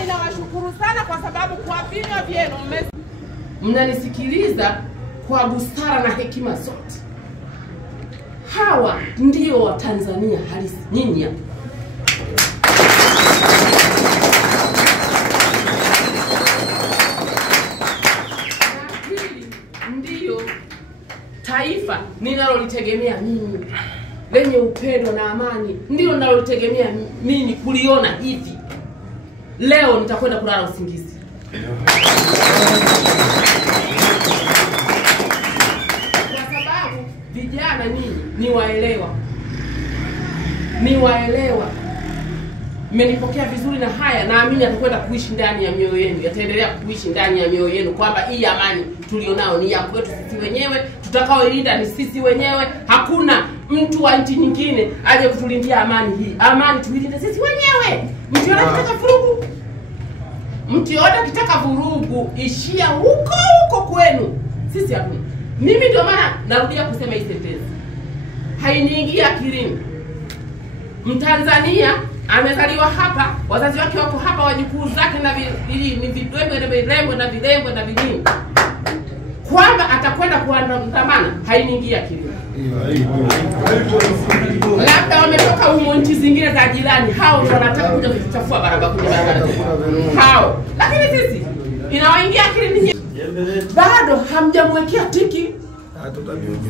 Ninawashukuru sana kwa sababu kwa vinywa vyenu mnanisikiliza kwa busara na hekima zote. Hawa ndio Watanzania halisi, nyinyi hapa. Ndio taifa ninalolitegemea mimi, lenye upendo na amani, ndio ninalolitegemea mimi kuliona hivi. Leo nitakwenda kulala usingizi. Kwa sababu vijana ninyi ni waelewa. Mmenipokea vizuri na haya naamini atakwenda kuishi ndani ya mioyo yenu, yataendelea kuishi ndani ya mioyo yenu kwamba hii amani tulionao ni ya kwetu sisi wenyewe, tutakaoilinda ni sisi wenyewe. Hakuna mtu wa nchi nyingine aje kutulindia amani hii. Amani tuilinde sisi wenyewe. Mkiona kitaka vurugu, ishia huko kwenu. Sisi hakuna. Mimi ndio maana narudia kusema hii sentence. Hainiingia akilini. Mtanzania amezaliwa hapa, wazazi wake wako hapa, wajukuu zake na vilembwe na vinini, kwamba atakwenda kuandamana. Hainiingia akilini. Labda wametoka humo nchi zingine za jirani, hao ndio wanataka kuja kuchafua barabara hao. Lakini sisi inawaingia akilini. Bado hamjamwekea tiki,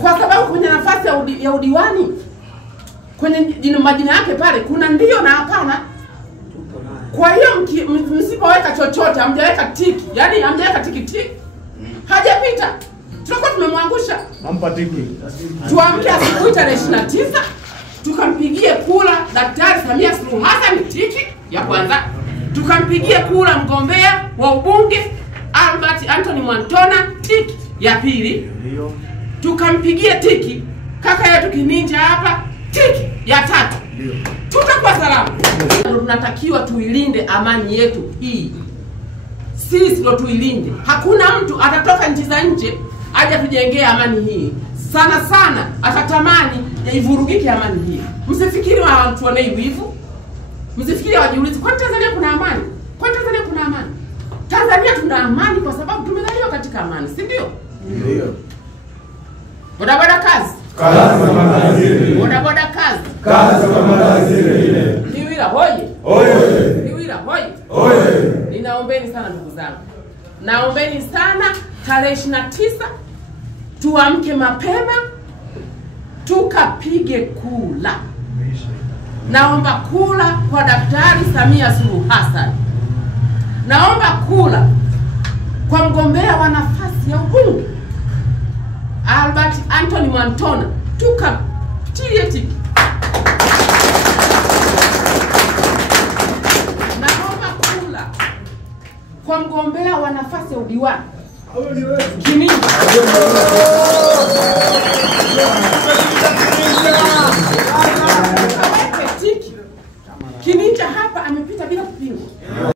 kwa sababu kwenye nafasi ya udiwani kwenye majina yake pale kuna ndio na hapana. Kwa hiyo msipoweka chochote, hamjaweka tiki, yani hamjaweka tiki, hajapita, tutakuwa tumemwangusha. Nampa tiki. Tuamke asubuhi tarehe 29 tukampigie kura Daktari Samia Suluhu Hassan, tiki ya kwanza. Tukampigie kura mgombea wa ubunge Albert Anthony Mwantona, tiki ya pili. Tukampigie tiki kaka yetu Kininja hapa, tiki ya tatu. Tutakuwa salama. Tunatakiwa tuilinde amani yetu hii. Sisi ndio tuilinde. Hakuna mtu atatoka nchi za nje aje tujengea amani hii. Sana atatamani ivurugike amani hii. Msifikiri watu wanai wivu. Msifikiri wajiulize kwa Tanzania kuna amani. Kwa Tanzania kuna amani. Tanzania tuna amani kwa sababu tumezaliwa katika amani, si ndio? Ndio. Bodaboda kazi. Kazi kama kazi ile. Bodaboda kazi. Kazi kama kazi ile. Liwira hoye. Hoye. Liwira hoye. Hoye. Ninaombeni sana ndugu zangu. Naombeni sana tarehe 29 tuamke mapema tukapige kula. Naomba kula kwa Daktari Samia Suluhu Hassan. Naomba kula kwa mgombea wa nafasi ya ubunge Albert Anthony Mwantona, tukatie tiki. Naomba kula kwa mgombea wa nafasi ya udiwani Kininja. Kininja hapa amepita bila kupingwa.